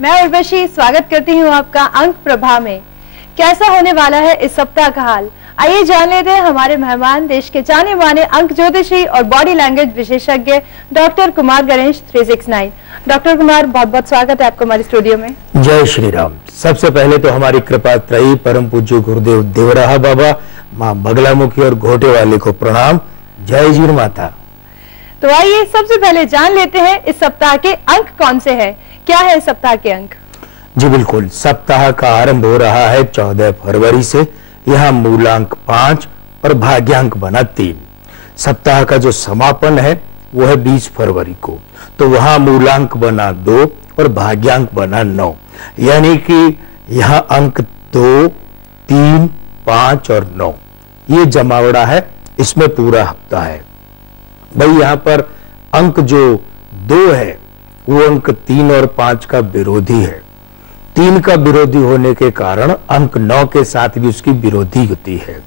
मैं उर्वशी स्वागत करती हूँ आपका अंक प्रभा में। कैसा होने वाला है इस सप्ताह का हाल, आइए जान लेते हैं हमारे मेहमान देश के जाने माने अंक ज्योतिषी और बॉडी लैंग्वेज विशेषज्ञ डॉक्टर कुमार गणेश 369। डॉक्टर कुमार, बहुत बहुत स्वागत है आपको हमारे स्टूडियो में। जय श्री राम। सबसे पहले तो हमारी कृपा त्रयी परम पूज्य गुरुदेव देवराहा बाबा, माँ बगलामुखी और घोटे वाले को प्रणाम। जय जीर माता। तो आइए सबसे पहले जान लेते हैं इस सप्ताह के अंक कौन से हैं। क्या है इस सप्ताह के अंक? जी बिल्कुल, सप्ताह का आरंभ हो रहा है 14 फरवरी से। यहाँ मूलांक 5 और भाग्यांक बना 3। सप्ताह का जो समापन है वो है 20 फरवरी को, तो वहां मूलांक बना 2 और भाग्यांक बना 9, यानी कि यहाँ अंक 2, 3, 5 और 9 ये जमावड़ा है, इसमें पूरा हफ्ता है। भाई यहाँ पर अंक जो 2 है वो अंक 3 और 5 का विरोधी है। 3 का विरोधी होने के कारण अंक 9 के साथ भी उसकी विरोधी होती है।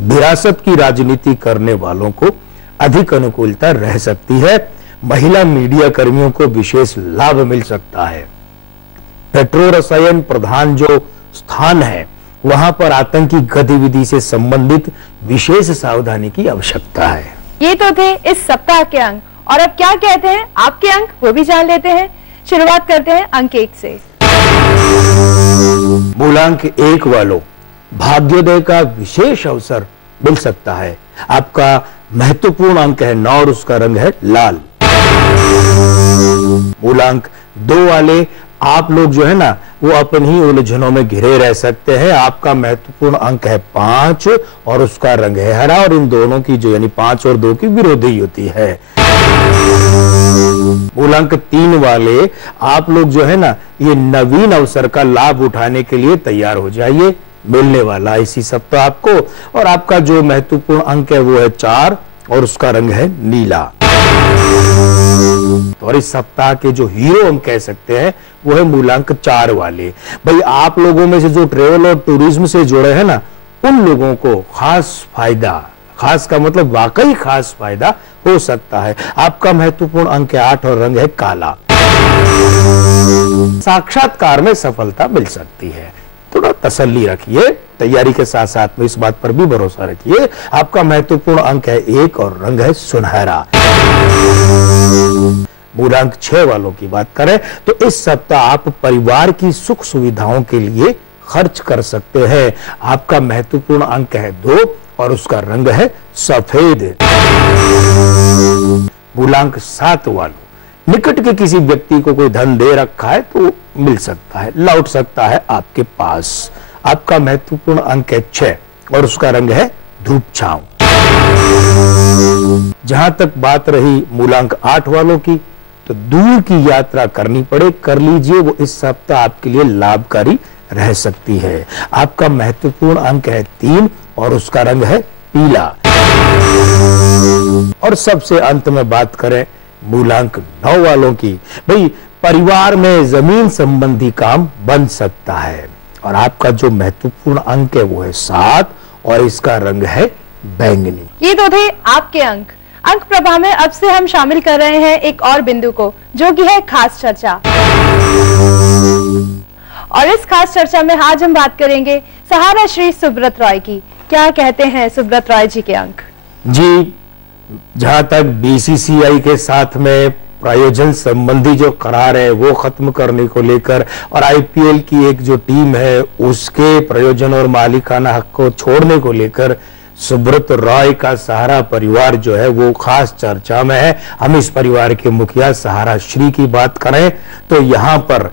विरासत की राजनीति करने वालों को अधिक अनुकूलता रह सकती है। महिला मीडिया कर्मियों को विशेष लाभ मिल सकता है। पेट्रो रसायन प्रधान जो स्थान है वहां पर आतंकी गतिविधि से संबंधित विशेष सावधानी की आवश्यकता है। ये तो थे इस सप्ताह के अंक, और अब क्या कहते हैं आपके अंक वो भी जान लेते हैं। शुरुआत करते हैं अंक 1 से। मूलांक 1 वालों, भाग्योदय का विशेष अवसर मिल सकता है। आपका महत्वपूर्ण अंक है 9 और उसका रंग है लाल। मूलांक 2 वाले, आप लोग जो है ना वो अपनी ही उलझनों में घिरे रह सकते हैं। आपका महत्वपूर्ण अंक है 5 और उसका रंग है हरा, और इन दोनों की जो यानी 5 और 2 की विरोधी होती है। मूलांक 3 वाले, आप लोग जो है ना ये नवीन अवसर का लाभ उठाने के लिए तैयार हो जाइए, मिलने वाला इसी सप्ताह आपको। और आपका जो महत्वपूर्ण अंक है वो है 4 और उसका रंग है नीला। और इस सप्ताह के जो हीरो हम कह सकते हैं वो है मूलांक 4 वाले। भाई आप लोगों में से जो ट्रेवल और टूरिज्म से जुड़े हैं ना, उन लोगों को खास फायदा, खास का मतलब वाकई खास फायदा हो सकता है। आपका महत्वपूर्ण अंक है 8 और रंग है काला। साक्षात्कार में सफलता मिल सकती है, थोड़ा तसल्ली रखिए। तैयारी के साथ साथ में इस बात पर भी भरोसा रखिए। आपका महत्वपूर्ण अंक है 1 और रंग है सुनहरा। मूलांक 6 वालों की बात करें तो इस सप्ताह आप परिवार की सुख सुविधाओं के लिए खर्च कर सकते हैं। आपका महत्वपूर्ण अंक है 2 और उसका रंग है सफेद। मूलांक 7 वालों, निकट के किसी व्यक्ति को कोई धन दे रखा है तो मिल सकता है, लौट सकता है आपके पास। आपका महत्वपूर्ण अंक है 6 और उसका रंग है धूप छांव। जहां तक बात रही मूलांक 8 वालों की, तो दूर की यात्रा करनी पड़े कर लीजिए, वो इस सप्ताह आपके लिए लाभकारी रह सकती है। आपका महत्वपूर्ण अंक है 3 और उसका रंग है पीला। और सबसे अंत में बात करें मूलांक 9 वालों की, भाई परिवार में जमीन संबंधी काम बन सकता है। और आपका जो महत्वपूर्ण अंक है वो है 7 और इसका रंग है बैंगनी। ये तो थे आपके अंक। अंक प्रभा में अब से हम शामिल कर रहे हैं एक और बिंदु को, जो कि है खास चर्चा। और इस खास चर्चा में आज हम बात करेंगे सहारा श्री सुब्रत रॉय की। क्या कहते हैं सुब्रत रॉय जी के अंक? जी, जहां तक बीसीसीआई के साथ में प्रायोजन संबंधी जो करार है वो खत्म करने को लेकर, और आईपीएल की एक जो टीम है उसके प्रयोजन और मालिकाना हक को छोड़ने को लेकर सुब्रत रॉय का सहारा परिवार जो है वो खास चर्चा में है। हम इस परिवार के मुखिया सहारा श्री की बात करें तो यहाँ पर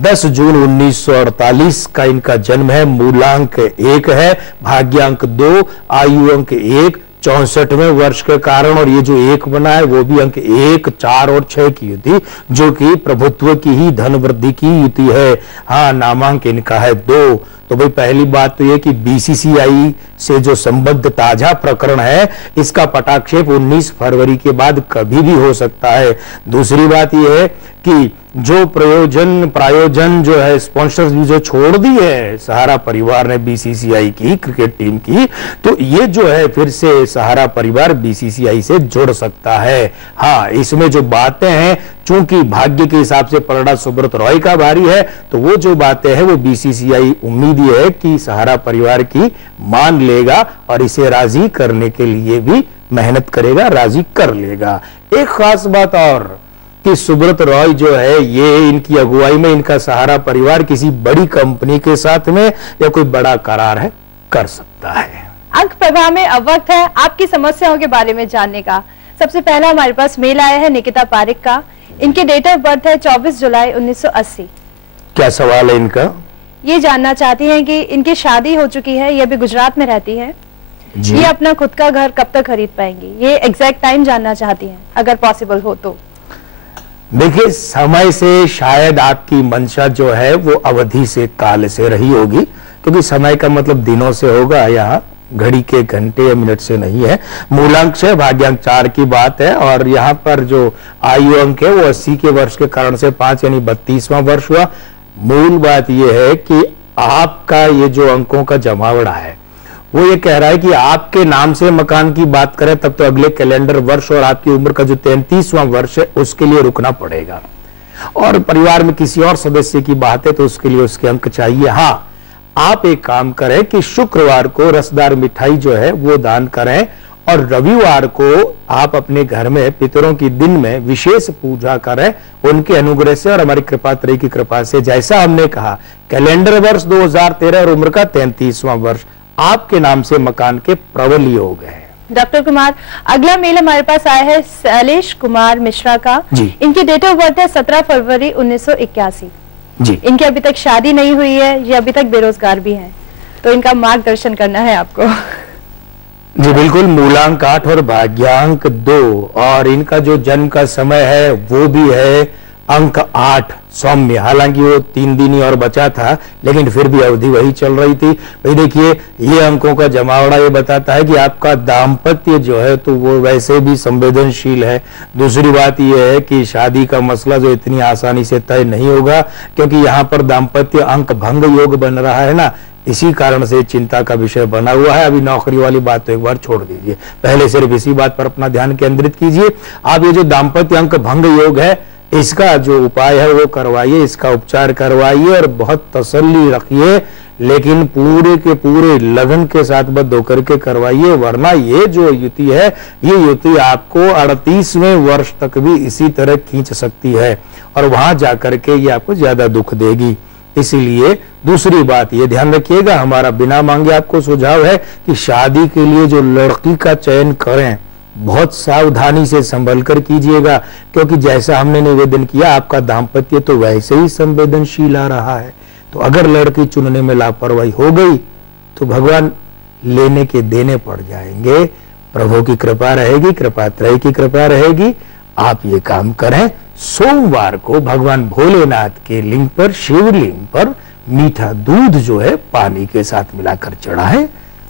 10 जून 1948 का इनका जन्म है। मूलांक 1 है, भाग्यांक 2, आयु अंक 1, 64वें वर्ष के कारण, और ये जो 1 बना है वो भी अंक 1, 4 और 6 की युति, जो कि प्रभुत्व की ही धन वृद्धि की युति है। हाँ, नामांक इनका है 2। तो भाई पहली बात तो ये कि बीसीसीआई से जो संबद्ध ताजा प्रकरण है इसका पटाक्षेप 19 फरवरी के बाद कभी भी हो सकता है। दूसरी बात यह है कि जो प्रायोजन जो है स्पॉन्सर्स भी जो छोड़ दी है सहारा परिवार ने बीसीसीआई की क्रिकेट टीम की, तो ये जो है फिर से सहारा परिवार बीसीसीआई से जुड़ सकता है। हाँ, इसमें जो बातें हैं, चूंकि भाग्य के हिसाब से पलड़ा सुब्रत रॉय का भारी है, तो वो जो बातें हैं वो बीसीसीआई उम्मीद ये है कि सहारा परिवार की मान लेगा और इसे राजी करने के लिए भी मेहनत करेगा, राजी कर लेगा। एक खास बात और कि सुब्रत रॉय जो है ये इनकी अगुवाई में इनका सहारा परिवार किसी बड़ी कंपनी के साथ में या कोई बड़ा करार है कर सकता है। अंक प्रभा में अब वक्त है आपकी समस्याओं के बारे में जानने का। सबसे पहला हमारे पास मेल आया है निकिता पारिक का। इनके डेट ऑफ बर्थ है 24 जुलाई 1980। क्या सवाल है इनका? ये जानना चाहती हैं कि इनकी शादी हो चुकी है, ये भी गुजरात में रहती है, ये अपना खुद का घर कब तक खरीद पाएंगी, ये एग्जैक्ट टाइम जानना चाहती हैं अगर पॉसिबल हो तो। देखिए, समय से शायद आपकी मंशा जो है वो अवधि से काल से रही होगी, क्योंकि समय का मतलब दिनों से होगा, यहाँ घड़ी के घंटे या मिनट से नहीं है। मूलांक से भाग्यांक 4 की बात है और यहाँ पर जो आयु अंक है वो 80 के वर्ष के कारण से 5 यानी 32वां वर्ष हुआ। मूल बात यह है कि आपका ये जो अंकों का जमावड़ा है वो ये कह रहा है कि आपके नाम से मकान की बात करें तब तो अगले कैलेंडर वर्ष और आपकी उम्र का जो 33वां वर्ष है उसके लिए रुकना पड़ेगा, और परिवार में किसी और सदस्य की बात है तो उसके लिए उसके अंक चाहिए। हाँ, आप एक काम करें कि शुक्रवार को रसदार मिठाई जो है वो दान करें और रविवार को आप अपने घर में पितरों की दिन में विशेष पूजा करें उनके अनुग्रह से और हमारी कृपा त्रयी की कृपा से। जैसा हमने कहा, कैलेंडर वर्ष 2013 और उम्र का 33वां वर्ष, आपके नाम से मकान के प्रबल योग है। डॉक्टर कुमार, अगला मेल हमारे पास आया है शैलेश कुमार मिश्रा का। इनकी डेट ऑफ बर्थ है 17 फरवरी 1981 जी। इनकी अभी तक शादी नहीं हुई है, ये अभी तक बेरोजगार भी हैं, तो इनका मार्गदर्शन करना है आपको। जी बिल्कुल, मूलांक 8 और भाग्यांक 2 और इनका जो जन्म का समय है वो भी है अंक 8 सौम्य। हालांकि वो 3 दिन ही और बचा था लेकिन फिर भी अवधि वही चल रही थी। भाई देखिए, ये अंकों का जमावड़ा ये बताता है कि आपका दाम्पत्य जो है तो वो वैसे भी संवेदनशील है। दूसरी बात ये है कि शादी का मसला जो इतनी आसानी से तय नहीं होगा, क्योंकि यहाँ पर दाम्पत्य अंक भंग योग बन रहा है ना, इसी कारण से चिंता का विषय बना हुआ है। अभी नौकरी वाली बात तो एक बार छोड़ दीजिए, पहले सिर्फ इसी बात पर अपना ध्यान केंद्रित कीजिए। आप ये जो दाम्पत्य अंक भंग योग है इसका जो उपाय है वो करवाइए, इसका उपचार करवाइए और बहुत तसल्ली रखिए, लेकिन पूरे के पूरे लगन के साथ बद्ध होकर के करवाइए, वरना ये जो युति है ये युति आपको 38वें वर्ष तक भी इसी तरह खींच सकती है और वहां जाकर के ये आपको ज्यादा दुख देगी। इसीलिए दूसरी बात ये ध्यान रखिएगा, हमारा बिना मांगे आपको सुझाव है कि शादी के लिए जो लड़की का चयन करें बहुत सावधानी से संभल कर कीजिएगा, क्योंकि जैसा हमने निवेदन किया आपका दाम्पत्य तो वैसे ही संवेदनशील आ रहा है। तो अगर लड़की चुनने में लापरवाही हो गई तो भगवान लेने के देने पड़ जाएंगे। प्रभु की कृपा रहेगी, कृपा त्रय की कृपा रहेगी। आप ये काम करें, सोमवार को भगवान भोलेनाथ के लिंग पर, शिवलिंग पर मीठा दूध जो है पानी के साथ मिलाकर चढ़ाएं।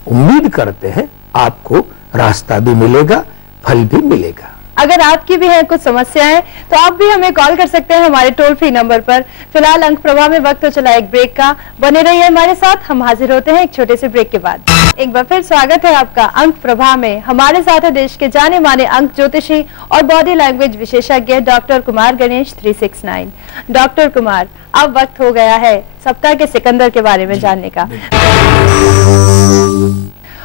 उम्मीद करते हैं आपको रास्ता भी मिलेगा, फल भी मिलेगा। अगर आपकी भी है कुछ समस्याएं तो आप भी हमें कॉल कर सकते हैं हमारे टोल फ्री नंबर पर। फिलहाल अंक प्रभा में वक्त हो चला एक ब्रेक का, बने रहिए हमारे साथ, हम हाजिर होते हैं एक छोटे से ब्रेक के बाद। एक बार फिर स्वागत है आपका अंक प्रभा में। हमारे साथ है देश के जाने माने अंक ज्योतिषी और बॉडी लैंग्वेज विशेषज्ञ डॉक्टर कुमार गणेश 369। डॉक्टर कुमार, अब वक्त हो गया है सप्ताह के सिकंदर के बारे में जानने का।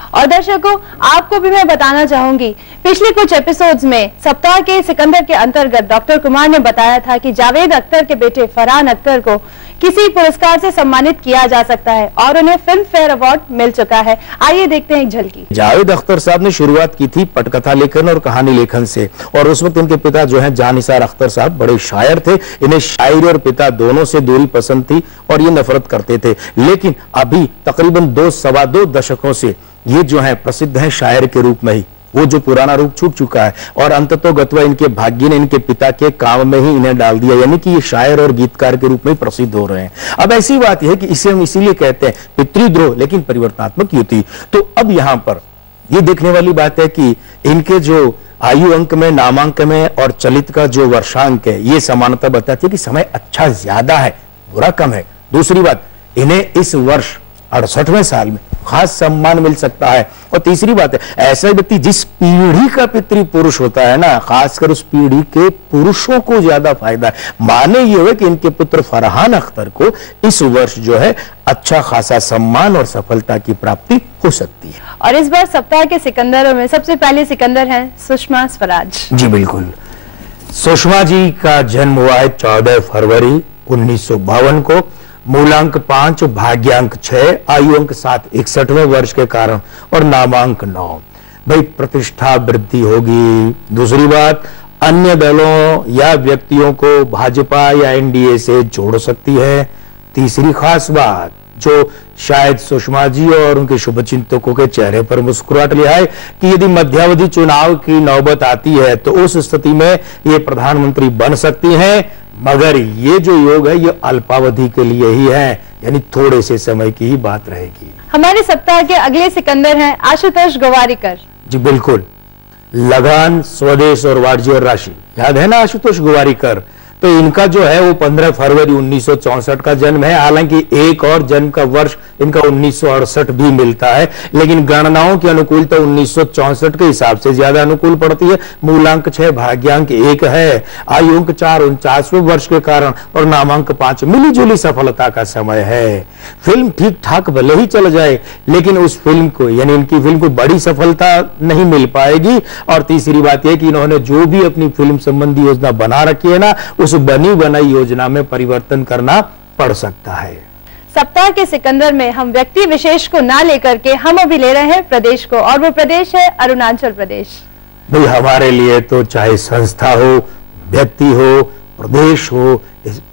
और दर्शकों, आपको भी मैं बताना चाहूंगी, पिछले कुछ एपिसोड्स में सप्ताह के सिकंदर के अंतर्गत डॉक्टर कुमार ने बताया था कि जावेद अख्तर के बेटे फरहान अख्तर को किसी पुरस्कार से सम्मानित किया जा सकता है और उन्हें फिल्म फेयर अवार्ड मिल चुका है। आइए देखते हैं एक झलकी। जावेद अख्तर साहब ने शुरुआत की थी पटकथा लेखन और कहानी लेखन से, और उस वक्त इनके पिता जो हैं जानिसार अख्तर साहब बड़े शायर थे। इन्हें शायरी और पिता दोनों से दूरी पसंद थी और ये नफरत करते थे, लेकिन अभी तकरीबन 2-2.25 दशकों से ये जो है प्रसिद्ध है शायर के रूप में ही। वो जो पुराना रूप छूट चुका है और अंततोगत्वा इनके भाग्य ने इनके पिता के काम में ही इन्हें डाल दिया, यानी कि ये शायर और गीतकार के रूप में प्रसिद्ध हो रहे हैं। अब ऐसी बात यह है कि इसे हम इसीलिए कहते हैं पितृद्रोह लेकिन परिवर्तनात्मक युति। तो अब यहां पर ये देखने वाली बात है कि इनके जो आयु अंक में, नामांक में और चलित का जो वर्षांक है, ये समानता बताती है कि समय अच्छा ज्यादा है, बुरा कम है। दूसरी बात, इन्हें इस वर्ष 68वें साल में खास सम्मान मिल सकता है। और तीसरी बात है, ऐसा व्यक्ति जिस पीढ़ी का पितृपुरुष होता है ना, खासकर उस पीढ़ी के पुरुषों को ज्यादा फायदा है। माने ये हुए कि इनके पुत्र फरहान अख्तर को इस वर्ष जो है अच्छा खासा सम्मान और सफलता की प्राप्ति हो सकती है। और इस बार सप्ताह के सिकंदरों में सबसे पहले सिकंदर हैं सुषमा स्वराज। जी बिल्कुल, सुषमा जी का जन्म हुआ है 14 फरवरी 1952 को। मूलांक 5, भाग्यांक 6, आयु अंक 7, 61वें वर्ष के कारण और नामांक 9। भाई प्रतिष्ठा वृद्धि होगी। दूसरी बात, अन्य दलों या व्यक्तियों को भाजपा या एनडीए से जोड़ सकती है। तीसरी खास बात जो शायद सुषमा जी और उनके शुभचिंतकों के चेहरे पर मुस्कुराहट ले आए कि यदि मध्यावधि चुनाव की नौबत आती है तो उस स्थिति में ये प्रधानमंत्री बन सकती हैं, मगर ये जो योग है ये अल्पावधि के लिए ही है, यानी थोड़े से समय की ही बात रहेगी। हमारे सप्ताह के अगले सिकंदर हैं आशुतोष गोवारिकर। जी बिल्कुल, लगान, स्वदेश और वाणिज्य और राशि, याद है ना आशुतोष गोवारिकर? तो इनका जो है वो 15 फरवरी 1964 का जन्म है। हालांकि एक और जन्म का वर्ष इनका 1968 भी मिलता है, लेकिन गणनाओं की अनुकूलता 1964 के हिसाब से ज्यादा अनुकूल पड़ती है। मूलांक 6, भाग्यांक 1 है, आयु अंक 4, 49वें वर्ष के कारण और नामांक 5, मिली जुली सफलता का समय है। फिल्म ठीक ठाक भले ही चल जाए, लेकिन उस फिल्म को यानी इनकी फिल्म को बड़ी सफलता नहीं मिल पाएगी। और तीसरी बात यह कि इन्होंने जो भी अपनी फिल्म संबंधी योजना बना रखी है ना, उस बनी बनाई योजना में परिवर्तन करना पड़ सकता है। सप्ताह के सिकंदर में हम व्यक्ति विशेष को ना लेकर के हम अभी ले रहे हैं प्रदेश को, और वो प्रदेश है अरुणाचल प्रदेश। भाई हमारे लिए तो चाहे संस्था हो, व्यक्ति हो, प्रदेश हो,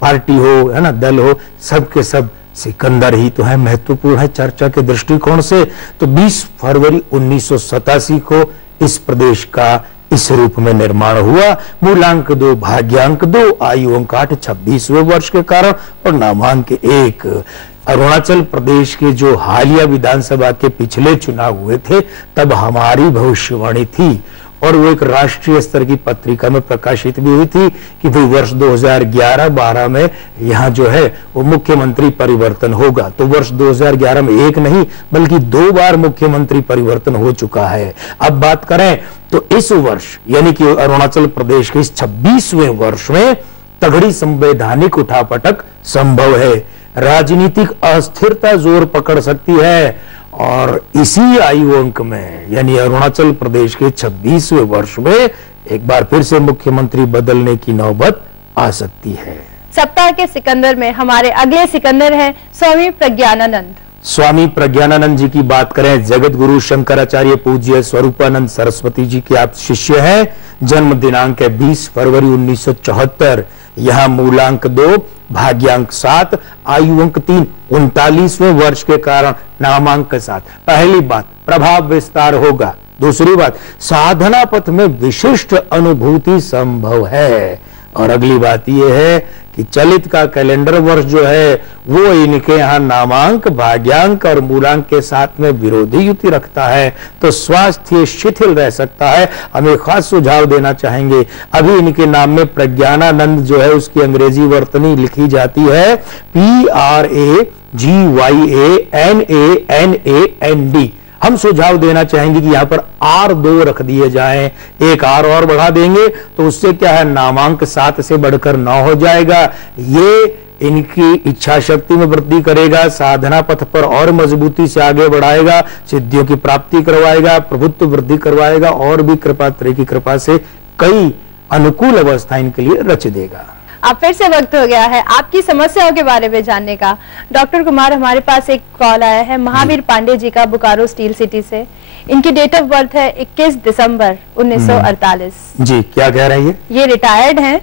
पार्टी हो, है ना, दल हो, सब के सब सिकंदर ही तो है, महत्वपूर्ण है चर्चा के दृष्टिकोण से। तो 20 फरवरी 1987 को इस प्रदेश का इस रूप में निर्माण हुआ। मूलांक 2, भाग्यांक 2, आयु अंक 8, 26वें वर्ष के कारण और नामांक 1। अरुणाचल प्रदेश के जो हालिया विधानसभा के पिछले चुनाव हुए थे, तब हमारी भविष्यवाणी थी और वो एक राष्ट्रीय स्तर की पत्रिका में प्रकाशित भी हुई थी कि भाई वर्ष 2011-12 में यहाँ जो है वो मुख्यमंत्री परिवर्तन होगा। तो वर्ष 2011 में एक नहीं बल्कि 2 बार मुख्यमंत्री परिवर्तन हो चुका है। अब बात करें तो इस वर्ष यानी कि अरुणाचल प्रदेश के इस 26वें वर्ष में तगड़ी संवैधानिक उठापटक संभव है। राजनीतिक अस्थिरता जोर पकड़ सकती है और इसी आयु अंक में यानी अरुणाचल प्रदेश के 26वें वर्ष में एक बार फिर से मुख्यमंत्री बदलने की नौबत आ सकती है। सप्ताह के सिकंदर में हमारे अगले सिकंदर हैं स्वामी प्रज्ञानानंद। स्वामी प्रज्ञानानंद जी की बात करें, जगत गुरु शंकराचार्य पूज्य स्वरूपानंद सरस्वती जी के आप शिष्य हैं। जन्म दिनांक है 20 फरवरी 1974। यहाँ मूलांक 2, भाग्यांक 7, आयु अंक 3, 39वें वर्ष के कारण नामांक 7। पहली बात, प्रभाव विस्तार होगा। दूसरी बात, साधना पथ में विशिष्ट अनुभूति संभव है। और अगली बात यह है कि चलित का कैलेंडर वर्ष जो है वो इनके यहाँ नामांक, भाग्यांक और मूलांक के साथ में विरोधी युति रखता है, तो स्वास्थ्य शिथिल रह सकता है। हमें खास सुझाव देना चाहेंगे, अभी इनके नाम में प्रज्ञानानंद जो है उसकी अंग्रेजी वर्तनी लिखी जाती है PRAGYANANAND। हम सुझाव देना चाहेंगे कि यहाँ पर R2 रख दिए जाएं, एक R और बढ़ा देंगे तो उससे क्या है, नामांक 7 से बढ़कर 9 हो जाएगा। ये इनकी इच्छा शक्ति में वृद्धि करेगा, साधना पथ पर और मजबूती से आगे बढ़ाएगा, सिद्धियों की प्राप्ति करवाएगा, प्रभुत्व वृद्धि करवाएगा और भी कृपा त्रय की कृपा से कई अनुकूल अवस्था इनके लिए रच देगा। अब फिर से वक्त हो गया है आपकी समस्याओं के बारे में जानने का। डॉक्टर कुमार, हमारे पास एक कॉल आया है महावीर पांडे जी का, बोकारो स्टील सिटी से। इनकी डेट ऑफ बर्थ है 21 दिसंबर 1948। जी, क्या कह रहे हैं ये रिटायर्ड हैं,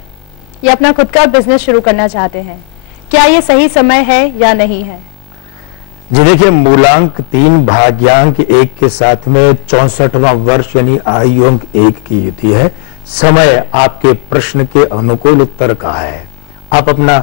ये अपना खुद का बिजनेस शुरू करना चाहते हैं। क्या ये सही समय है या नहीं है? जी देखिए, मूलांक 3, भाग्यांक 1 के साथ में 64वां वर्ष यानी आयु अंक 1 की युति है। समय आपके प्रश्न के अनुकूल उत्तर का है। आप अपना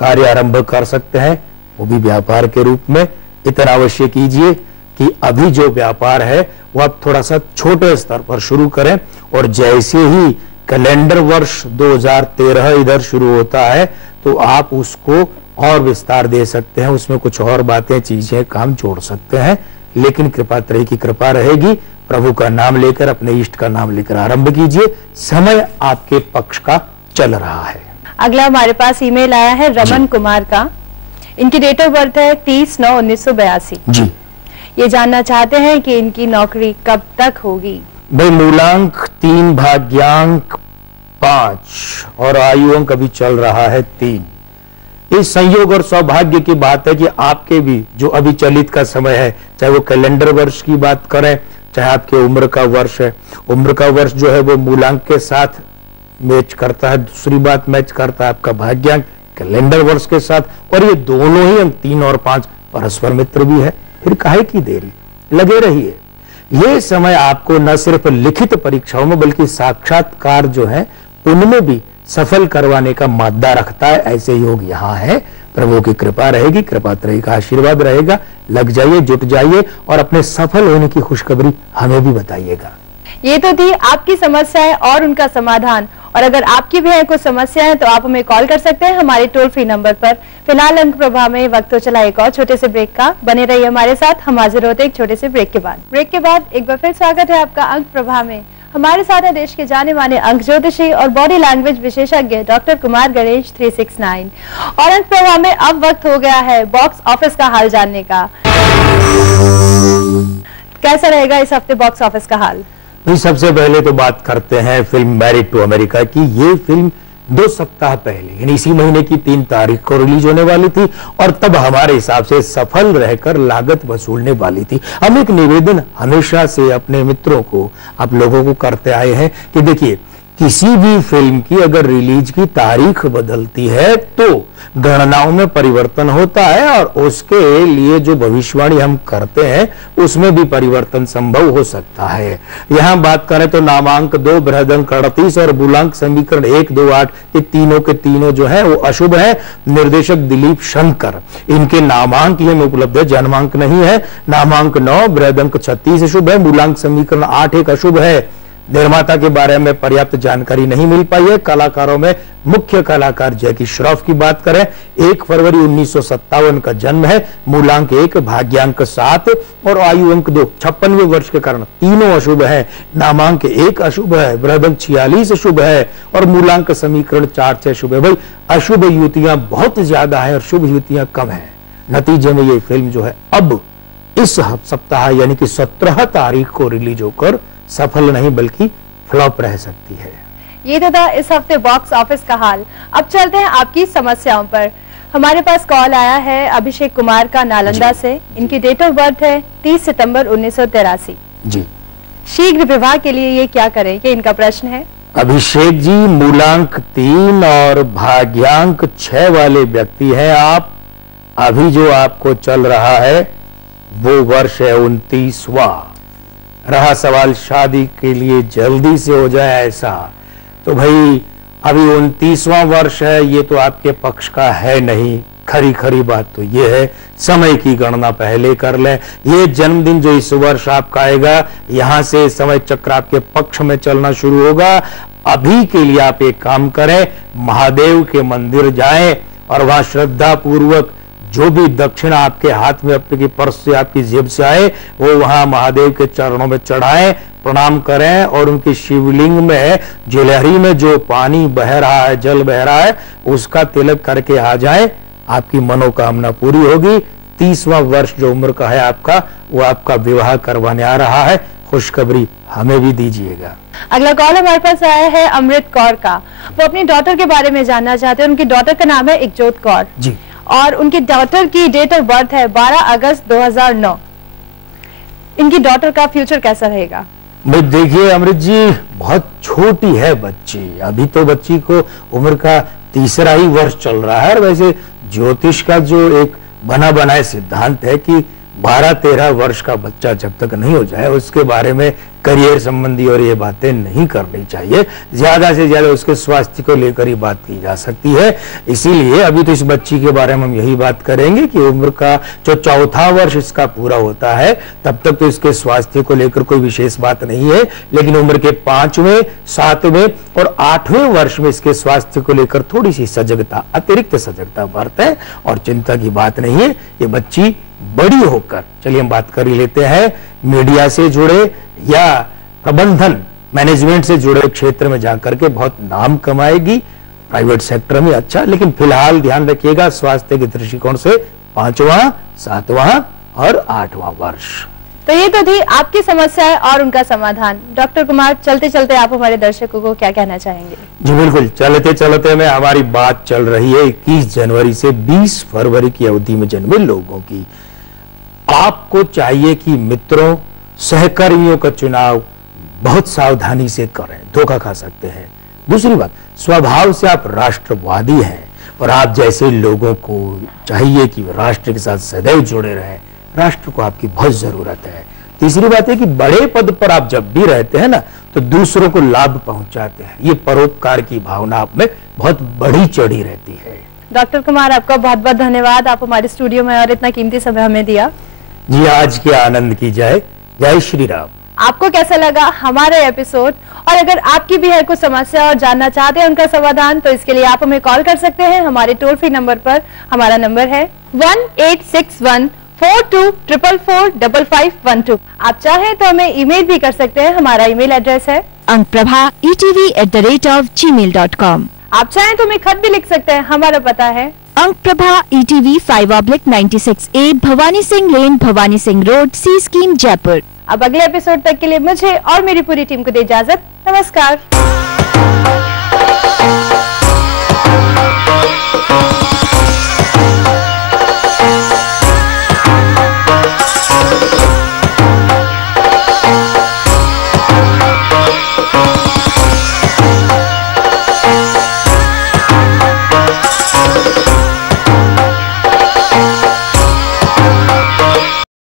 कार्य आरंभ कर सकते हैं, वो भी व्यापार के रूप में। इतना अवश्य कीजिए कि अभी जो व्यापार है वो आप थोड़ा सा छोटे स्तर पर शुरू करें, और जैसे ही कैलेंडर वर्ष 2013 इधर शुरू होता है तो आप उसको और विस्तार दे सकते हैं, उसमें कुछ और बातें, चीजें, काम जोड़ सकते हैं। लेकिन कृपा त्रयी की कृपा रहेगी, प्रभु का नाम लेकर, अपने इष्ट का नाम लेकर आरंभ कीजिए, समय आपके पक्ष का चल रहा है। अगला हमारे पास ईमेल आया है रमन कुमार का। इनकी डेट ऑफ बर्थ है 30/9/1982 जी। ये जानना चाहते हैं कि इनकी नौकरी कब तक होगी। भाई मूलांक 3, भाग्यांक 5 और आयु अंक अभी चल रहा है 3। इस संयोग और सौभाग्य की बात है कि आपके भी जो अभी चलित का समय है, चाहे वो कैलेंडर वर्ष की बात करें, चाहे आपके उम्र का वर्ष है, उम्र का वर्ष जो है वो मूलांक के साथ मैच करता है। दूसरी बात मैच करता है आपका भाग्यांक कैलेंडर वर्ष के साथ, और ये दोनों ही अंक 3 और 5 परस्पर मित्र भी है। फिर काहे की देरी, लगे रहिए। ये समय आपको न सिर्फ लिखित परीक्षाओं में बल्कि साक्षात्कार जो है उनमें भी सफल करवाने का मादा रखता है। ऐसे योग यहाँ है, प्रभु की कृपा रहेगी, कृपा त्रयी का आशीर्वाद रहेगा। लग जाइए, जुट जाइए और अपने सफल होने की खुशखबरी हमें भी बताइएगा। ये तो थी आपकी समस्याएं और उनका समाधान, और अगर आपकी भी है कुछ समस्याएं तो आप हमें कॉल कर सकते हैं हमारे टोल फ्री नंबर पर। फिलहाल अंक प्रभा में वक्त तो चला एक और छोटे से ब्रेक का। बने रहिए हमारे साथ, हम हाजिर होते एक छोटे से ब्रेक के बाद। ब्रेक के बाद एक बार फिर स्वागत है आपका अंक प्रभा में। हमारे साथ है देश के जाने माने अंक ज्योतिषी और बॉडी लैंग्वेज विशेषज्ञ डॉक्टर कुमार गणेश 369। और अंक प्रभा में अब वक्त हो गया है बॉक्स ऑफिस का हाल जानने का। कैसा रहेगा इस हफ्ते बॉक्स ऑफिस का हाल? सबसे पहले तो बात करते हैं फिल्म मैरिड टू अमेरिका की। ये फिल्म 2 सप्ताह पहले यानी इसी महीने की 3 तारीख को रिलीज होने वाली थी, और तब हमारे हिसाब से सफल रहकर लागत वसूलने वाली थी। हम एक निवेदन हमेशा से अपने मित्रों को, आप लोगों को करते आए हैं कि देखिए, किसी भी फिल्म की अगर रिलीज की तारीख बदलती है तो गणनाओं में परिवर्तन होता है, और उसके लिए जो भविष्यवाणी हम करते हैं उसमें भी परिवर्तन संभव हो सकता है। यहां बात करें तो नामांक 2, बृहदंक 38 और मूलांक समीकरण 1, 2, 8 ये तीनों के तीनों जो है वो अशुभ है। निर्देशक दिलीप शंकर, इनके नामांक ये में उपलब्ध है, जन्मांक नहीं है। नामांक 9, बृहदंक 36 अशुभ है, मूलांक समीकरण 8 एक अशुभ है। निर्माता के बारे में पर्याप्त जानकारी नहीं मिल पाई है। कलाकारों में मुख्य कलाकार जैकी श्रॉफ की बात करें, 1 फरवरी 1957 का जन्म है, मूलांक 1, भाग्यांक 7 और आयु अंक 2, 56वें वर्ष के कारण तीनों अशुभ है। नामांक 1 अशुभ है, बृहदंक 46 अशुभ है और मूलांक समीकरण 4 से अशुभ है। भाई अशुभ युतियां बहुत ज्यादा है और शुभ युतियां कम है। नतीजे में ये फिल्म जो है अब इस सप्ताह यानी कि 17 तारीख को रिलीज होकर सफल नहीं बल्कि फ्लॉप रह सकती है। ये तो था इस हफ्ते बॉक्स ऑफिस का हाल। अब चलते हैं आपकी समस्याओं पर। हमारे पास कॉल आया है अभिषेक कुमार का नालंदा से। इनकी डेट ऑफ बर्थ है 30 सितंबर 1983 जी। शीघ्र विवाह के लिए ये क्या करें, ये इनका प्रश्न है। अभिषेक जी, मूलांक 3 और भाग्यांक 6 वाले व्यक्ति हैं आप। अभी जो आपको चल रहा है वो वर्ष है 29वां। रहा सवाल शादी के लिए जल्दी से हो जाए ऐसा, तो भाई अभी 29वां वर्ष है, ये तो आपके पक्ष का है नहीं। खरी बात तो ये है, समय की गणना पहले कर लें। ये जन्मदिन जो इस वर्ष आपका आएगा, यहां से समय चक्र आपके पक्ष में चलना शुरू होगा। अभी के लिए आप एक काम करें, महादेव के मंदिर जाएं और वहां श्रद्धा पूर्वक जो भी दक्षिणा आपके हाथ में, आपके पर्स से, आपकी जेब से आए, वो वहां महादेव के चरणों में चढ़ाएं, प्रणाम करें और उनकी शिवलिंग में जलहरी में जो पानी बह रहा है, जल बह रहा है, उसका तिलक करके आ जाए। आपकी मनोकामना पूरी होगी। 30वां वर्ष जो उम्र का है आपका, वो आपका विवाह करवाने आ रहा है। खुशखबरी हमें भी दीजिएगा। अगला कॉल हमारे पास आया है अमृत कौर का। वो अपनी डॉटर के बारे में जानना चाहते हैं। उनकी डॉटर का नाम है इकजोत कौर जी, और उनकी डॉटर की डेट ऑफ बर्थ है 12 अगस्त 2009। इनकी डॉटर का फ्यूचर कैसा रहेगा? देखिए अमृत जी, बहुत छोटी है बच्ची, अभी तो बच्ची को उम्र का 3रा ही वर्ष चल रहा है। और वैसे ज्योतिष का जो एक बना बनाए सिद्धांत है कि 12-13 वर्ष का बच्चा जब तक नहीं हो जाए उसके बारे में करियर संबंधी और ये बातें नहीं करनी चाहिए। ज्यादा से ज्यादा उसके स्वास्थ्य को लेकर ही बात की जा सकती है। इसीलिए अभी तो इस बच्ची के बारे में हम यही बात करेंगे कि उम्र का जो 4था वर्ष इसका पूरा होता है तब तक तो इसके स्वास्थ्य को लेकर कोई विशेष बात नहीं है, लेकिन उम्र के 5वें, 7वें और 8वें वर्ष में इसके स्वास्थ्य को लेकर थोड़ी सी सजगता, अतिरिक्त सजगता बरतें और चिंता की बात नहीं है। ये बच्ची बड़ी होकर, चलिए हम बात कर ही लेते हैं, मीडिया से जुड़े या प्रबंधन मैनेजमेंट से जुड़े क्षेत्र में जाकर के बहुत नाम कमाएगी, प्राइवेट सेक्टर में अच्छा। लेकिन फिलहाल ध्यान रखिएगा स्वास्थ्य के दृष्टिकोण से 5वां, 7वां और 8वां वर्ष। तो ये तो थी आपकी समस्याएं और उनका समाधान। डॉक्टर कुमार, चलते चलते आप हमारे दर्शकों को क्या कहना चाहेंगे? जी बिल्कुल, चलते चलते में हमारी बात चल रही है 21 जनवरी से 20 फरवरी की अवधि में जन्मे लोगों की। आपको चाहिए कि मित्रों, सहकर्मियों का चुनाव बहुत सावधानी से करें, धोखा खा सकते हैं। दूसरी बात, स्वभाव से आप राष्ट्रवादी हैं और आप जैसे लोगों को चाहिए कि राष्ट्र के साथ सदैव जुड़े रहें, राष्ट्र को आपकी बहुत जरूरत है। तीसरी बात है कि बड़े पद पर आप जब भी रहते हैं ना तो दूसरों को लाभ पहुंचाते हैं, ये परोपकार की भावना आप में बहुत बढ़ी चढ़ी रहती है। डॉक्टर कुमार, आपका बहुत बहुत धन्यवाद, आप हमारे स्टूडियो में और इतना कीमती समय हमें दिया। जी, आज के आनंद की जय। जय श्री राम। आपको कैसा लगा हमारा एपिसोड? और अगर आपकी भी है कुछ समस्या और जानना चाहते हैं उनका समाधान, तो इसके लिए आप हमें कॉल कर सकते हैं हमारे टोल फ्री नंबर पर। हमारा नंबर है 186142445512। आप चाहें तो हमें ईमेल भी कर सकते हैं, हमारा ईमेल एड्रेस है ankprabha@gmail.com। आप चाहें तो हमें खत भी लिख सकते हैं, हमारा पता है अंकप्रभा ETV 5/96A, भवानी सिंह लेन, भवानी सिंह रोड, सी स्कीम, जयपुर। अब अगले एपिसोड तक के लिए मुझे और मेरी पूरी टीम को दे इजाजत। नमस्कार।